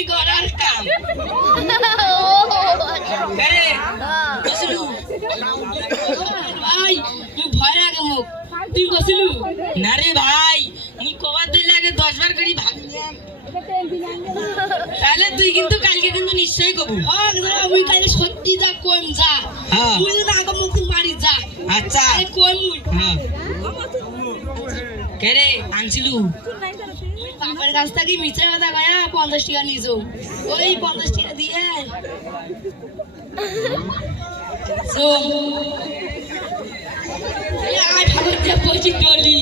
ফাজলামি করার কাম। ভাই তুই ভয় লাগে মুখ তুই গছিলু না রে ভাই মুই কবার দিলে আগে 10 বার করে ভাগ তাহলে তুই কিন্তু কালকে কিন্তু নিশ্চয়ই কবু আমি কালকে সত্যি যা কম যা তুই না আগে মুখ মারি যা আচ্ছা কম মুই কে রে আনছিলু বাবার কাছ থেকে মিছে কথা কয়া 50 টাকা নিছো ওই 50 টাকা দিয়ে সোম আয় ঠাকুর যে পৌঁছি টলি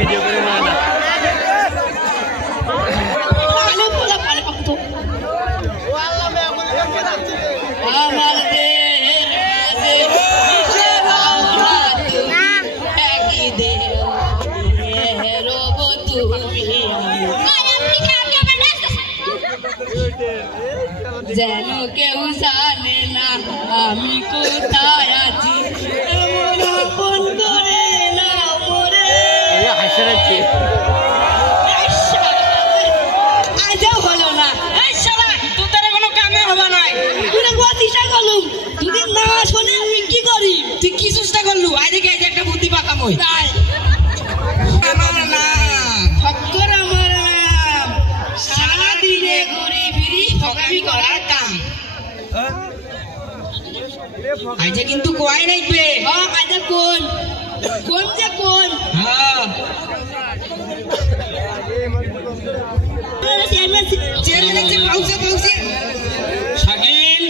ভিডিও করে না আলো বলা পালে পাকতো আমার দেহের মাঝে মিশে ভাওনা তুমি একই দেহ রব তুমি যেন কেউ জানে না আমি কোথায় আছি এমন আপন করে না মরে আজও হলো না তোর তারা কোনো কামে হবে নাই তুই চেষ্টা করলুম দুদিন না শোনে আমি কি করি তুই কি চেষ্টা করলু আজকে একটা বুদ্ধি পাকাম হই তাই আমার নাম ফক্কর আমার নাম সারা দিনে ঘুরে ফিরি ফকামি করার কাম আজকে কিন্তু কোয়াই নাইবে হ্যাঁ আজকে কোন কোন যে কোন হ্যাঁ শাকিল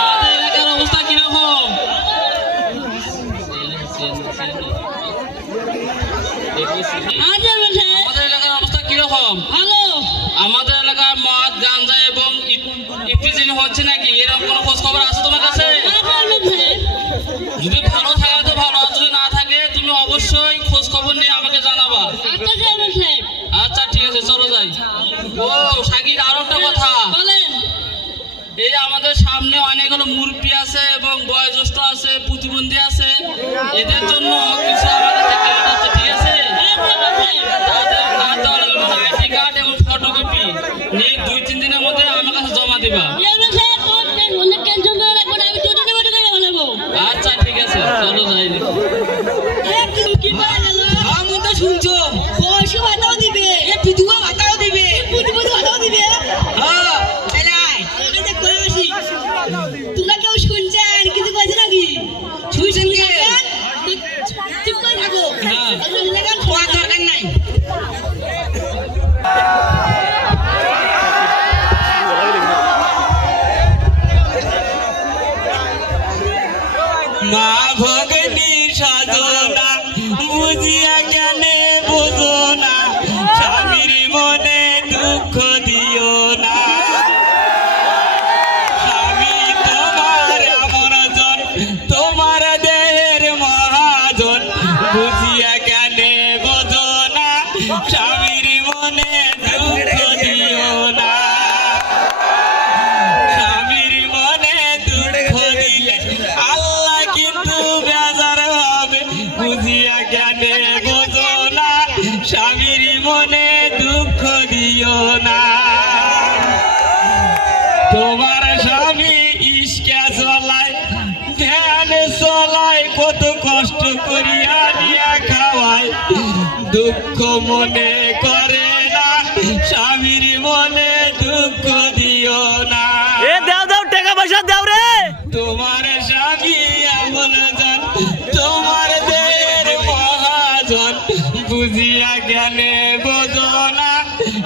আমাদের এলাকার অবস্থা কিরকম আমাদের এলাকার অবস্থা কিরকম ভালো আমাদের এলাকায় মদ গাঁজা এবং ইফটিজিং হচ্ছে নাকি এরকম কোনো খোঁজ খবর আছে তোমার কাছে যদি ভালো থাকে তো ভালো আর যদি না থাকে তুমি অবশ্যই খোঁজ খবর নিয়ে আমাকে জানাবা আচ্ছা ঠিক আছে চলো যাই ও শাকিল আরো একটা কথা বলেন এই আমাদের সামনে অনেকগুলো মুরব্বী আছে এবং বয়োজ্যেষ্ঠ আছে প্রতিবন্ধী আছে এদের জন্য কিছু আমাদের কার্ড আছে ঠিক আছে তাদের কার্ড দেওয়া লাগবে আইডি কার্ড এবং ফটোকপি নিয়ে 2-3 দিনের মধ্যে আমার কাছে জমা দিবা আচ্ছা ঠিক আছে চলো যাই আমি তো শুনছো পয়সা ভাতাও দিবে পিতুয়া ভাতাও দিবে ভাতাও দিবে হ্যাঁ চলে করে আসি তোমরা কেউ শুনছেন কিছু বলছে নাকি শুনছেন কি চুপ করে থাকো হ্যাঁ দরকার নাই মা ভগনি সাধনা বুঝিয়া জ্ঞানে বোঝো না স্বামীর মনে দুঃখ দিও না স্বামী তোমার আমরজন তোমার দেহের মহাজন বুঝিয়া জ্ঞানে বোঝো না স্বামীর মনে দুঃখ দিও না স্বামীর মনে দুঃখ দিলে আল্লাহ কিন্তু বেজার হবে বুঝিয়া জ্ঞানে বোঝো না স্বামীর মনে দুঃখ দিও না তোমার স্বামী ইশকে চলায় ধ্যান চলায় কত কষ্ট করিয়া নিয়া খাওয়ায় দুঃখ মনে করে না স্বামীর মনে দুঃখ দিও না দাও টাকা পয়সা দাও রে তোমার স্বামী এমন জন তোমার দেহের মহাজন বুঝিয়া জ্ঞানে বোঝো না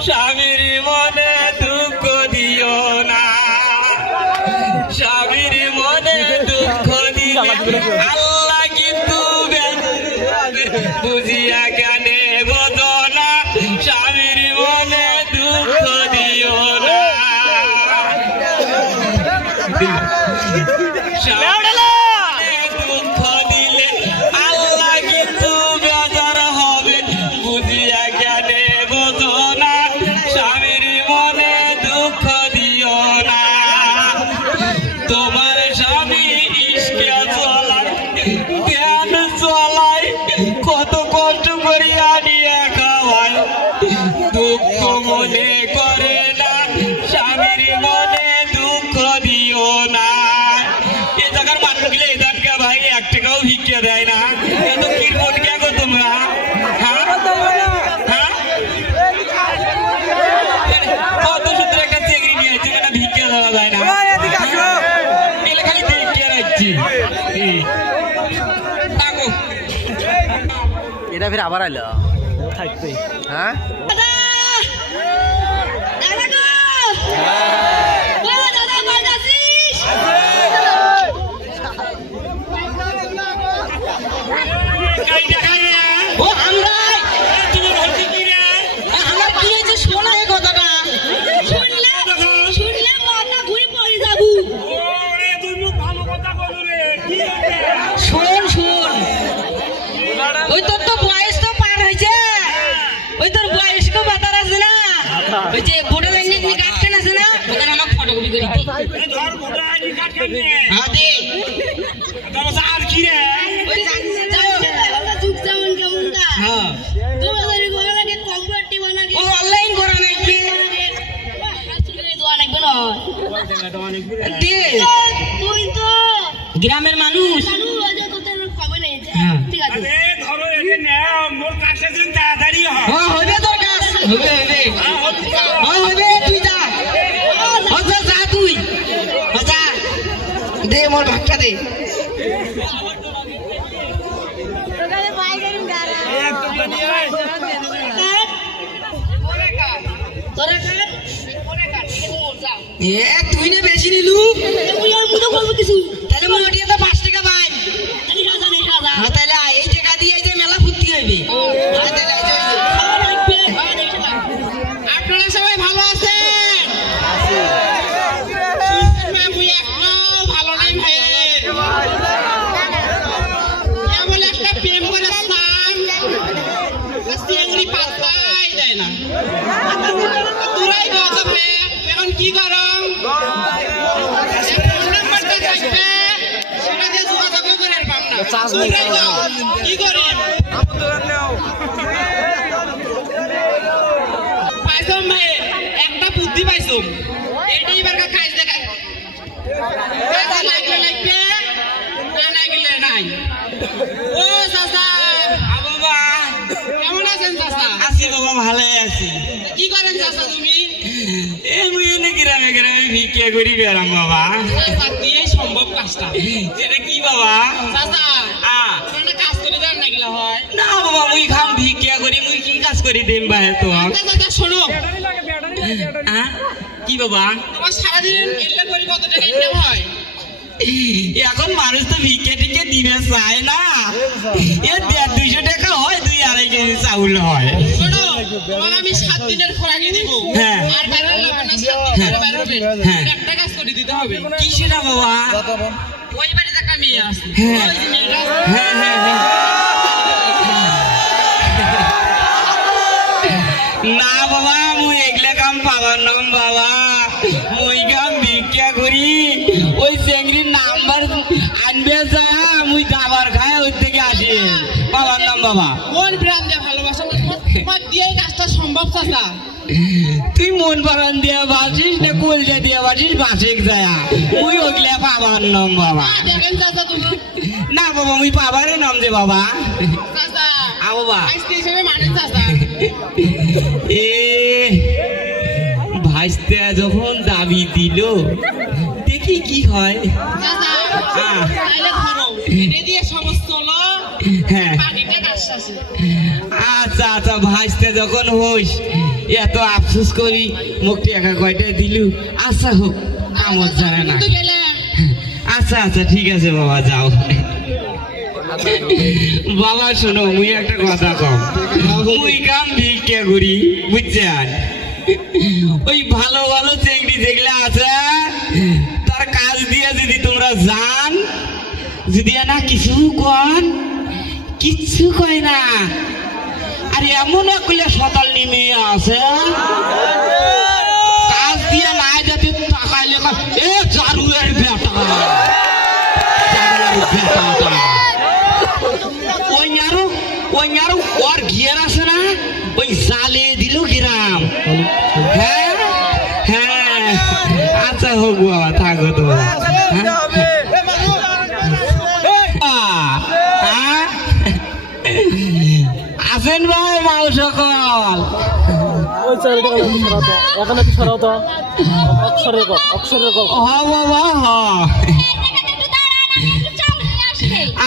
স্বামীর মনে দুঃখ দিও না স্বামীর মনে দুঃখ দিলে আল্লাহ কিন্তু বুঝিয়া জ্ঞানে বোঝো না স্বামীর মনে দুঃখ দিও না দুঃখ দিলে আল্লাহ কিন্তু বেজার হবে বুঝিয়া জ্ঞানে বোঝো না স্বামীর মনে দুঃখ দিও না ফির আবার আইলো থাকতে হ্যাঁ ওই তোর তো বয়স তো পার হয়েছে, ওই তোর বয়স তো বাতার আছে না, ওই যে ভোটার আইডি কার্ড কেন আছে না, ওখানে আমাকে ফটোকপি করে দিই। ধর ভোটার আইডি কার্ড কেন হ্যাঁ দে তারপর আর কি রে ওই হ্যাঁ ও অনলাইন করা নাকি দে গ্রামের মানুষ হ্যাঁ আরে ধরো এনে নাও মোর কাছে যেন তাড়াতাড়ি হয় হ্যাঁ হবে তোর কাজ হবে হবে হ্যাঁ হবে তুই যা আচ্ছা যা তুই আচ্ছা দে মোর ভাগটা দে এ তুই না বেশি নিলু তাহলে মোর দিয়ে তো 5 টাকা পাই হ্যাঁ তাহলে এই টাকা দিয়ে যে মেলা ফুর্তি হইবে হ্যাঁ তাহলে আপনারা সবাই ভালো আছেন আমি একদম ভালো নাই ভাই কেবল একটা প্রেম করেছিলাম চিংড়ি পাতাই দেয় না দূরাই গেছে এখন কি করম নাম্বারটা থাকবে সেটা দিয়ে যোগাযোগ করে পাম না কি করি পাইছম ভাই একটা বুদ্ধি পাইছম এটাই এবার কাজ দেখাই কাজে লাগলে লাগবে না লাগলে নাই ও চাচা বাবা কেমন আছেন চাচা আছি বাবা ভালোই আছি কি করেন চাচা তুমি এই মুই এনে গ্রামে গ্রামে ভিক্ষা করি বেড়াম বাবা চাচা দিয়েই সম্ভব কাজটা এটা কি বাবা চাচা আপনারা কাজ করে দেন না গেলে হয় না বাবা মুই খাম ভিক্ষা করি মুই কি কাজ করি দেম ভাই তো চাচা শোনো কি বাবা তোমার সারাদিন এলে করে কত টাকা ইনকাম হয় এখন মানুষ তো ভিক্ষা টিকে দিবে চায় না এ 150 টাকা হয় 2-2.5 কেজি চাউল হয় শোনো তোমার আমি 7 দিনের খোরাকি দিব হ্যাঁ। আর বাইরে লাগবে না 7 দিনের বাইরে হবে হ্যাঁ। একটা কাজ করে দিতে হবে কি সেটা বাবা ওই বাড়িতে একটা মেয়ে আছে হ্যাঁ। ওই যে মেয়েটা হ্যাঁ হ্যাঁ না বাবা মুই এগলে কাম পাবার নাম বাবা মুই কাম ভিক্ষা করি ওই চেংড়ির নাম্বার আনবে যা মুই খাবার খায় ওই থেকে আসি পাবার নাম বাবা কোন প্রাণ দিয়ে ভালোবাসা তোমার দিয়ে কাজটা সম্ভব চাচা তুই মন বাগান দিয়া বাসিস না কলজা দিয়া বাসিস বাসিক যায় মুই ওগলে পাবার নাম বাবা দেখেন চাচা তুমি না বাবা মুই পাবারে নাম যে বাবা চাচা বাবা আজকে হিসেবে মানে চাচা এ ভাইস্তে যখন দাবি দিল দেখি কি হয় চাচা হ্যাঁ। তাহলে ধরো এটা দিয়ে সমস্ত হলো হ্যাঁ বাকিটা কাজ আছে আচ্ছা আচ্ছা ভাইস্তে যখন হইস এত আফসোস করি মুখটি একা কয়টা দিলু আচ্ছা হোক কামত জানে না কিন্তু গেলে আচ্ছা আচ্ছা ঠিক আছে বাবা যাও বাবা শোনো মুই একটা কথা কম মুই কাম ভিক্ষা করি বুঝছেন ওই ভালো ভালো চেংড়ি যেগুলা আছে তার কাজ দিয়ে যদি তোমরা জান যদি না কিছু কন কিচ্ছু কয় না আর এমন একগুলো সতাল নেমে আছে কাজ দিয়ে নাই যাতে টাকাইলে এ জারুয়ের বেটা ওই আরো ওর ঘিয়ার আছে না ওই জালে দিল গ্রাম হ্যাঁ হ্যাঁ আচ্ছা হোক বাবা থাকো তো আছেন ভাই মাও সকল ওই চারিটা এখন একটু সরাও তো অক্ষরের কল হ বাবা হ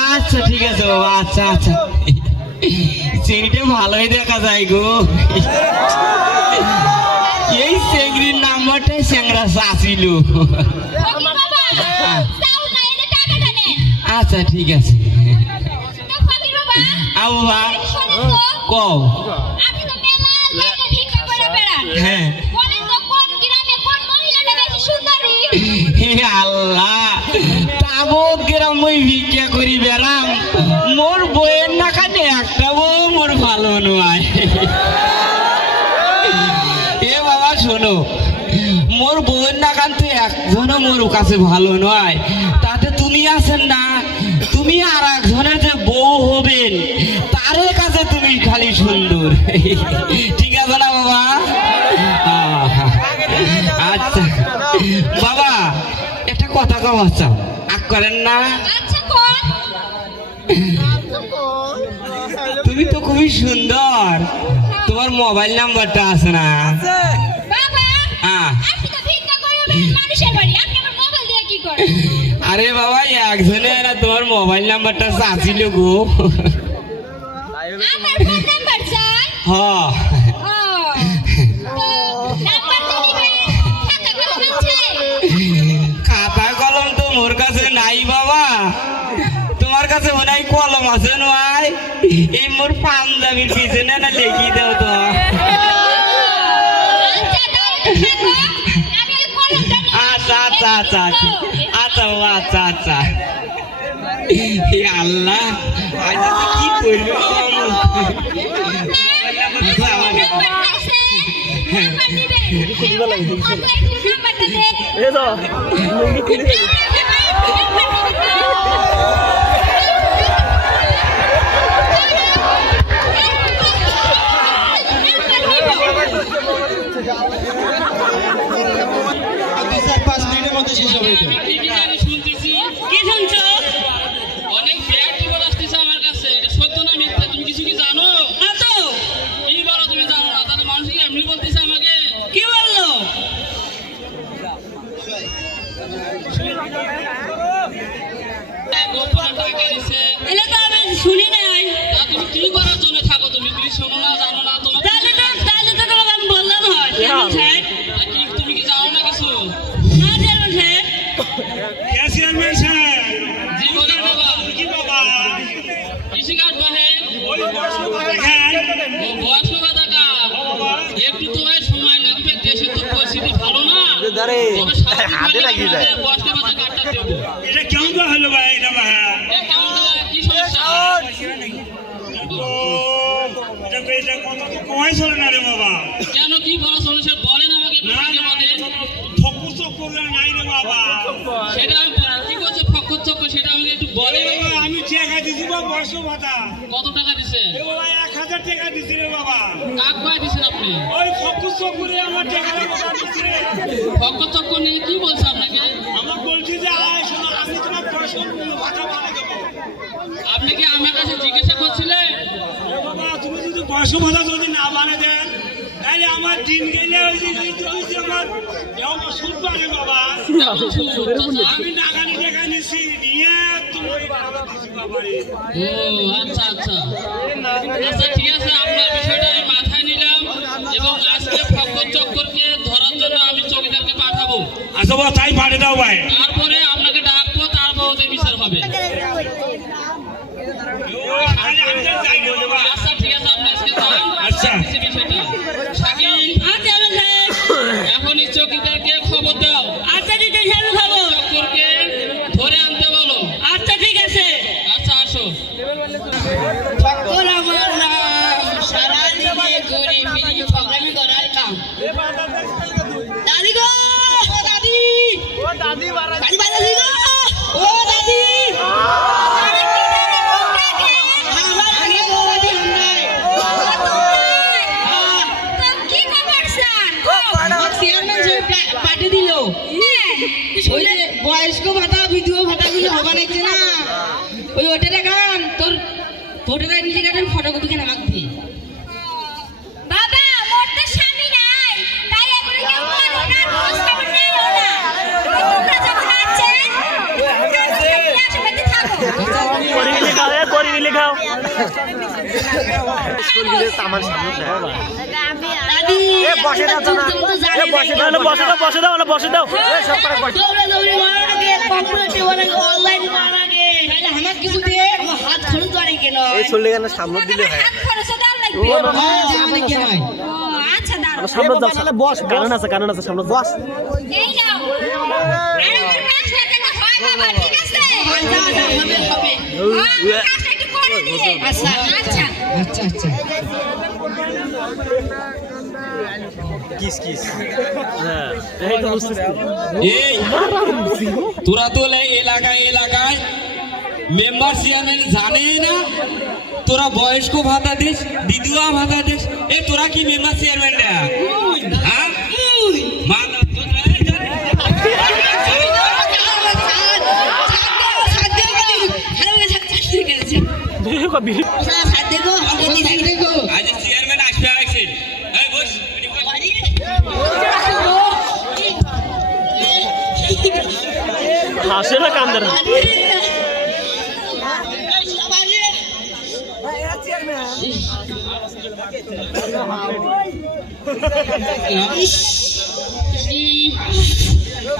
আচ্ছা ঠিক আছে বাবা আচ্ছা আচ্ছা চেংড়িটা ভালোই দেখা যায় গো। এই চেংড়ির নাম্বারটাই চ্যাংরা চাছিল। আচ্ছা ঠিক আছে। বাবা কও। হ্যাঁ হে আল্লাহ, তাবৎ গ্রাম ওই ভিক্ষা করি বেড়াম, মোর বইয়ের না কানে একটা বউ মোর ভালো নয়। এ বাবা শোনো, মোর বউয়ের না কান তো একজনও মোর কাছে ভালো নয়, তাতে তুমি আছেন না, তুমি আর একজনের যে বউ হবেন তার কাছে তুমি খালি সুন্দর। ঠিক আছে না বাবা? আচ্ছা বাবা, একটা কথা কও, আচ্ছা আগ করেন না? তুমি তো খুবই সুন্দর, তোমার মোবাইল নাম্বারটা আছে না? আরে বাবা, একজনে না তোমার মোবাইল নাম্বারটা চাচ্ছিল গো। হ্যাঁ খাতা কলম তো মোর কাছে নাই বাবা, তোমার কাছে মনে হয় কলম আছে নয়? এই মোর পাঞ্জাবির পিছনে না লিখি দাও তো। আচ্ছা আচ্ছা আচ্ছা আচ্ছা বাবা, আচ্ছা আচ্ছা। আল্লাহ, আজ কি করবো শুনি নাই। তুমি কি করার জন্য থাকো? তুমি শোনো না, জানো না? তোমার আমি বললাম হয় তুমি কি জানো না কিছু? জি বলেন বাবা। কৃষি কাজ বাহে বয়স্ক কথা কা একটু তোমার সময় লাগবে, দেশে তো পরিস্থিতি ভালো না, তবে বয়স্ক কথা কাটটা দেবো। এটা কেমন করে হলো ভাই? এটা ভাই কেমন কি সমস্যা? এটা কত তো কমাই চলে না রে বাবা। কেন কি বলা সমস্যা বলেন আমাকে। ফকুর চক্কর নাই রে বাবা। সেটা আমি কি করছে ফকুর চক্কর, সেটা আমাকে একটু বলে। আমি টাকা দিছি বা বর্ষ ভাতা। কত টাকা দিছে? বাবা 1000 টাকা দিছি রে বাবা। কাক কয় দিছেন আপনি? ওই ফকুর চক্করে আমার টাকাটা বাবা দিছে রে। ফকুর চক্কর নিয়ে কি বলছে আপনাকে? আমার বলছি যে শোনো, আমি তোমার বর্ষ ভাতা বানিয়ে দেবো। আপনি কি আমার কাছে জিজ্ঞাসা করছিলেন? বাবা তুমি যদি বর্ষ ভাতা যদি না বানিয়ে দেন তাহলে আমার দিন গেলে ওই যে আমার সুদ বাড়ে বাবা। আমি নাগানি টাকা নিছি নিয়ে তোমার দিছি বাবা। ও আচ্ছা আচ্ছা আচ্ছা, ঠিক আছে, আপনার বিষয়টা আমি মাথায় নিলাম এবং আজকে ফকর চক্করকে ধরার জন্য আমি চৌকিদারকে পাঠাবো। আচ্ছা বাবা, তাই পাঠিয়ে দাও ভাই। তারপরে আপনাকে ডাকবো, তারপর ওদের বিচার হবে। আচ্ছা ঠিক আছে, আপনি আজকে যান। আচ্ছা বিষয়টা শাকিল এখনই চৌকিদারকে খবর দাও। আচ্ছা দিতে যাবে খবর। চক্করকে ধরে আনতে বলো। আচ্ছা ঠিক আছে। আচ্ছা আসো। চক্কর আমার নাম, সারা দিনে ঘুরি ফিরি ফকরামি করার কাম। দাদি গো, ও দাদি, দাদি বাজালি গো, ও দাদি। বয়স্ক ভাতা বিধবা ভাতা গুলো হবা নাকি না? ওই ওটার গান তোর ভোটার আইডি কার্ডের ফটোকপি কেন রাখবি? বাবা মোর তো স্বামী নাই, তাই এগুলো কেউ করো না, খোঁজ খবর নেও না। তোমরা যখন আছেন আশেপাশে থাকো। করি লিখাও আমার সামনে দাদি বসে দাও না বসে দাও বসে দাও বসে দাও সব করে বসে দৌড়াদৌড়ি মারার আগে কম্পিউটার মারার আগে অনলাইন মারার আগে তাহলে আমার কিছু দিয়ে আমার হাত খরচ করে কেন এই চলে গেলে সামনে দিলে হয় হাত খরচ দাও লাগবে আচ্ছা দাঁড়াও সামনে দাও তাহলে বস কারণ আছে সামনে বস এই নাও আর আমার কাজ সাথে না হয় বাবা ঠিক আছে আচ্ছা হবে কাজটা একটু করে দিয়ে আচ্ছা আচ্ছা আচ্ছা আচ্ছা কিস হ্যাঁ এই তো বুঝছিস এই তোরা তো এলাকায় মেম্বার চেয়ারম্যান জানেই না তোরা বয়স্ক ভাতা দিস বিধবা ভাতা দিস এ তোরা কি মেম্বার চেয়ারম্যান রা হ্যাঁ মাথা আজ চেয়ারম্যান আসবে আইছেন এই বস হাসে না কান্দে না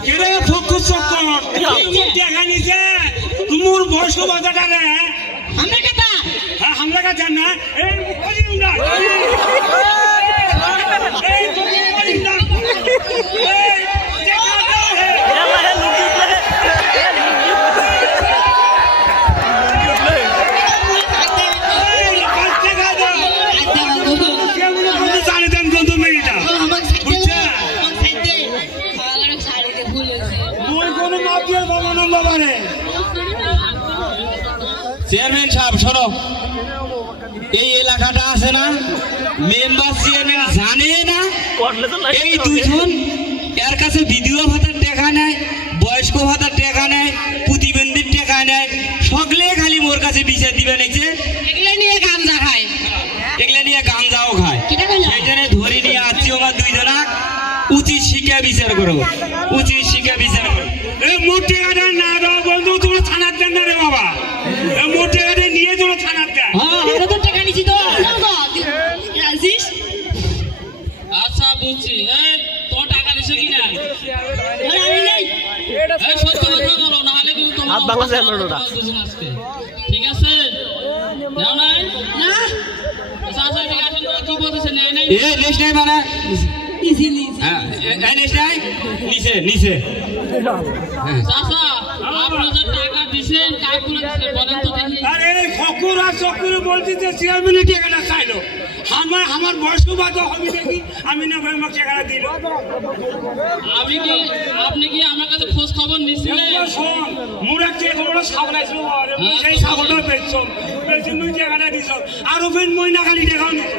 কেরে ফকুস চক্কর দেখা নিছে তোমার বয়স্ক বাজাটা রে আমরা কথা হ্যাঁ আমরা কা জান না এই করিম না এই করিম না এই দেখা দাও হে এই কাছে গা দাও কেমন বলতে জানে দেন কোন তুমি এটা বুঝছা মই কোন মাফিয়ার বাবা নাম বাবা রে চেয়ারম্যান সাহেব শোনো এই এলাকাটা আছে না মেম্বার চেয়ারম্যান জানে না করলে তো এই দুইজন এর কাছে বিধবা ভাতার টাকা নেয় বয়স্ক ভাতার টাকা নেয় প্রতিবন্ধীর টাকা নেয় সকলে খালি মোর কাছে বিচার দিবে নাকি এগুলো নিয়ে গাঞ্জা খায় এগুলা নিয়ে গাঞ্জাও খায় কিটা কইলা সেই জন্য ধরে নিয়ে আসছি আমার দুইজনা উচিত শিক্ষা বিচার করো উচিত শিক্ষা বিচার করো এই মোটে আডা না দাও বন্ধু তোমরা থানার দেন না রে বাবা এই মোটে আডা নিয়ে তোমরা থানার দেন হ্যাঁ আমরা তো টাকা নিছি তো রাজিস আচ্ছা বুঝছি এই তোমার টাকা নিছো কিনা আমি নেই এই সত্যি কথা বলো না হলে কিন্তু তোমার হাত ভাঙা যায় না ওটা। দুজন আজকে ঠিক আছে নাও নাই না আচ্ছা আচ্ছা ঠিক আছে কি বলতেছে নেই নাই এ নেক্সট টাইম মানে নিছি নিছি হ্যাঁ এই নেক্সট টাইম নিচে চাচা আপনি যে টাকা দিছেন কাকুলে দিছেন বলেন তো দেখি আরে ফকুর আর চকুর বলতে যে চেয়ারম্যান টাকাটা চাইলো আমার বয়স্ক বাদ হবে দেখি আমি না ভাই আমাকে টাকাটা দিল আপনি কি আমার কাছে খোঁজ খবর নিছিলেন শোন মোরা যে তোমরা সাবলাইছিল আরে সেই সাবলটা বেচছো বেচি মুই টাকাটা দিছ আর ওপেন মই না খালি টাকাও নিছ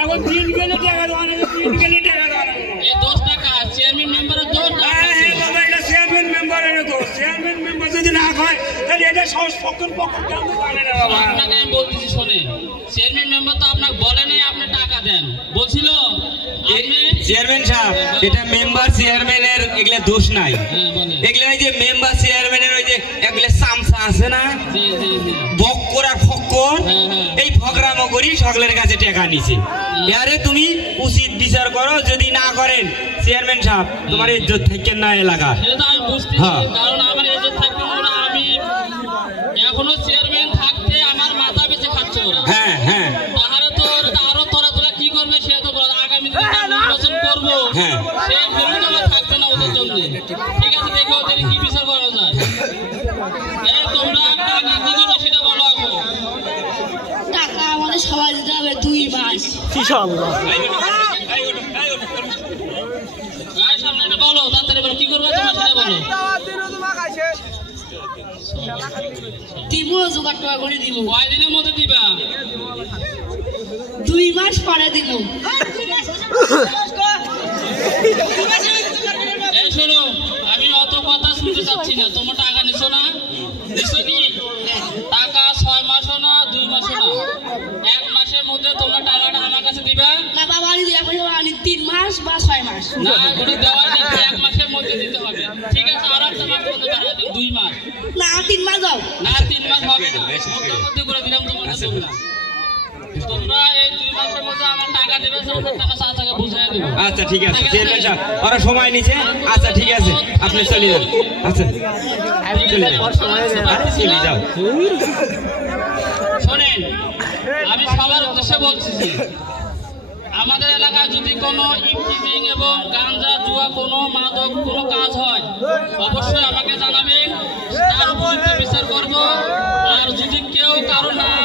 এখন দিন গেলে টাকা দাও না দিন গেলে টাকা দাও না এই 10 টাকা চেয়ারম্যান মেম্বারের দোষ না হ্যাঁ বাবা এটা চেয়ারম্যান মেম্বারের দোষ চেয়ারম্যান মেম্বার যদি না হয় তাহলে এটা সব ফকুর কেন পারে না বাবা আপনাকে আমি বলতেছি শোনেন চেয়ারম্যান মেম্বার তো আপনাকে বলে নাই আপনি টাকা দেন বলছিল আপনি চেয়ারম্যান সাহেব এটা মেম্বার চেয়ারম্যানের এগুলা দোষ নাই হ্যাঁ বলেন এগুলা ওই যে মেম্বার চেয়ারম্যানের ওই যে এগুলা চামচা আছে না জি জি জি বক্কর আর ফক্কর হ্যাঁ, হ্যাঁ। এই ফকরামো করি সকলের কাছে টাকা নিছে আরে তুমি উচিত বিচার করো যদি না করেন চেয়ারম্যান সাহেব তোমার ইজ্জত থাকেন না এলাকা সেটা তো আমি বুঝতেছি হ্যাঁ। কারণ আমার এজেন্ট থাকবে না আমি এখনো চেয়ারম্যান থাকতে আমার মাথা বেঁচে খাচ্ছে ওরা হ্যাঁ তাহলে তো আরো তোরা কি করবে সে তো বলো আগামী দিনে আমরা নির্বাচন করবো হ্যাঁ। সে বিরোধী থাকবে না ওদের জন্য ঠিক আছে দেখো ওদের কি বিচার করা যায় এই তোমরা টাকা কি করবে সেটা বলো এখন টাকা আমাদের সবাই দিতে হবে 2 মাস ইনশাআল্লাহ সামনে এটা বলো তাড়াতাড়ি বলো কি করবে তোমরা সেটা বলো দিব জোগাড় টাকা করে দিব কয়দিনের মধ্যে দিবা 2 মাস পরে দিব এই শোনো আমি অত কথা শুনতে চাচ্ছি না তোমার টাকা নিছো না নিছো কি টাকা 6 মাসও না 2 মাসও না 1 মাসের মধ্যে তোমরা টাকাটা আমার কাছে দিবা না বাবা আমি 3 মাস বা 6 মাস না ওটা দেওয়া লাগবে 1 মাসের মধ্যে দিতে হবে ঠিক আছে আর একটা মাস মধ্যে বাড়াই দিন 2 মাস না 3 মাস দাও না 3 মাস হবে না মধ্যে করে দিলাম তোমার তোমরা আমার টাকা দেবে, টাকা চাচাকে বুঝিয়ে দেবো। আচ্ছা ঠিক আছে চেয়ারম্যান সাহেব, ওরা সময় নিছে। আচ্ছা ঠিক আছে, আপনি চলে যান। আচ্ছা চলে যান, চলে যাও। শোনেন, আমি সবার উদ্দেশ্যে বলছি, আমাদের এলাকায় যদি কোনো ইফটিজিং এবং গাঞ্জা জুয়া কোনো মাদক কোনো কাজ হয় অবশ্যই আমাকে জানাবেন, তার উপযুক্ত বিচার করব। আর যদি কেউ কারো নাম